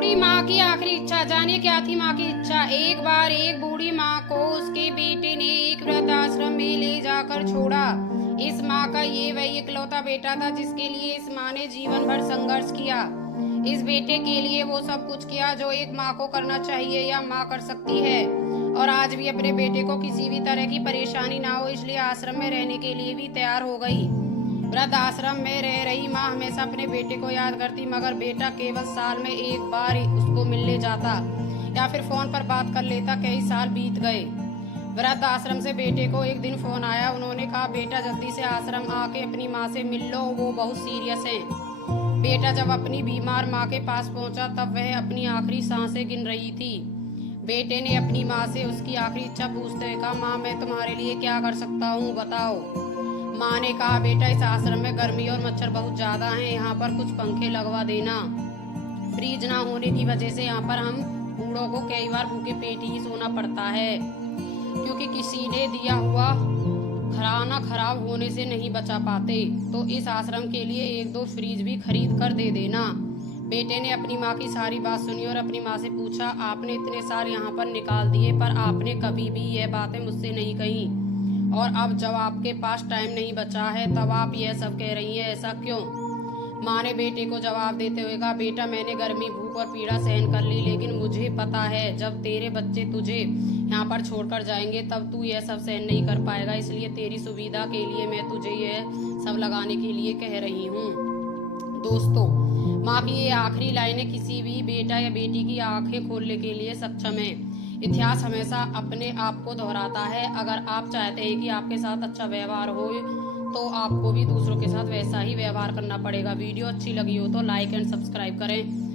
बूढ़ी माँ की आखिरी इच्छा। जानिए क्या थी माँ की इच्छा। एक बार एक बूढ़ी माँ को उसके बेटे ने एक वृद्धाश्रम में ले जाकर छोड़ा। इस माँ का ये वही इकलौता बेटा था जिसके लिए इस माँ ने जीवन भर संघर्ष किया। इस बेटे के लिए वो सब कुछ किया जो एक माँ को करना चाहिए या माँ कर सकती है, और आज भी अपने बेटे को किसी भी तरह की परेशानी ना हो इसलिए आश्रम में रहने के लिए भी तैयार हो गई। वृद्ध आश्रम में रह रही माँ हमेशा अपने बेटे को याद करती, मगर बेटा केवल साल में एक बार ही उसको मिलने जाता या फिर फोन पर बात कर लेता। कई साल बीत गए। वृद्ध आश्रम से बेटे को एक दिन फोन आया। उन्होंने कहा, बेटा जल्दी से आश्रम आके अपनी माँ से मिल लो, वो बहुत सीरियस है। बेटा जब अपनी बीमार माँ के पास पहुंचा तब वह अपनी आखिरी सांसें गिन रही थी। बेटे ने अपनी माँ से उसकी आखिरी इच्छा पूछते हुए कहा, माँ मैं तुम्हारे लिए क्या कर सकता हूँ बताओ। माँ ने कहा, बेटा इस आश्रम में गर्मी और मच्छर बहुत ज्यादा हैं, यहाँ पर कुछ पंखे लगवा देना। फ्रिज ना होने की वजह से यहाँ पर हम बूढ़ों को कई बार भूखे पेट ही सोना पड़ता है, क्योंकि किसी ने दिया हुआ खाना खराब होने से नहीं बचा पाते। तो इस आश्रम के लिए एक दो फ्रिज भी खरीद कर दे देना। बेटे ने अपनी माँ की सारी बात सुनी और अपनी माँ से पूछा, आपने इतने साल यहाँ पर निकाल दिए पर आपने कभी भी यह बातें मुझसे नहीं कही, और अब जब आपके पास टाइम नहीं बचा है तब आप यह सब कह रही हैं, ऐसा क्यों। माँ ने बेटे को जवाब देते हुए कहा, बेटा मैंने गर्मी भूख और पीड़ा सहन कर ली, लेकिन मुझे पता है जब तेरे बच्चे तुझे यहाँ पर छोड़कर जाएंगे तब तू यह सब सहन नहीं कर पाएगा, इसलिए तेरी सुविधा के लिए मैं तुझे यह सब लगाने के लिए कह रही हूँ। दोस्तों, माँ की ये आखिरी लाइनें किसी भी बेटा या बेटी की आंखें खोलने के लिए सक्षम है। इतिहास हमेशा अपने आप को दोहराता है। अगर आप चाहते हैं कि आपके साथ अच्छा व्यवहार हो तो आपको भी दूसरों के साथ वैसा ही व्यवहार करना पड़ेगा। वीडियो अच्छी लगी हो तो लाइक एंड सब्सक्राइब करें।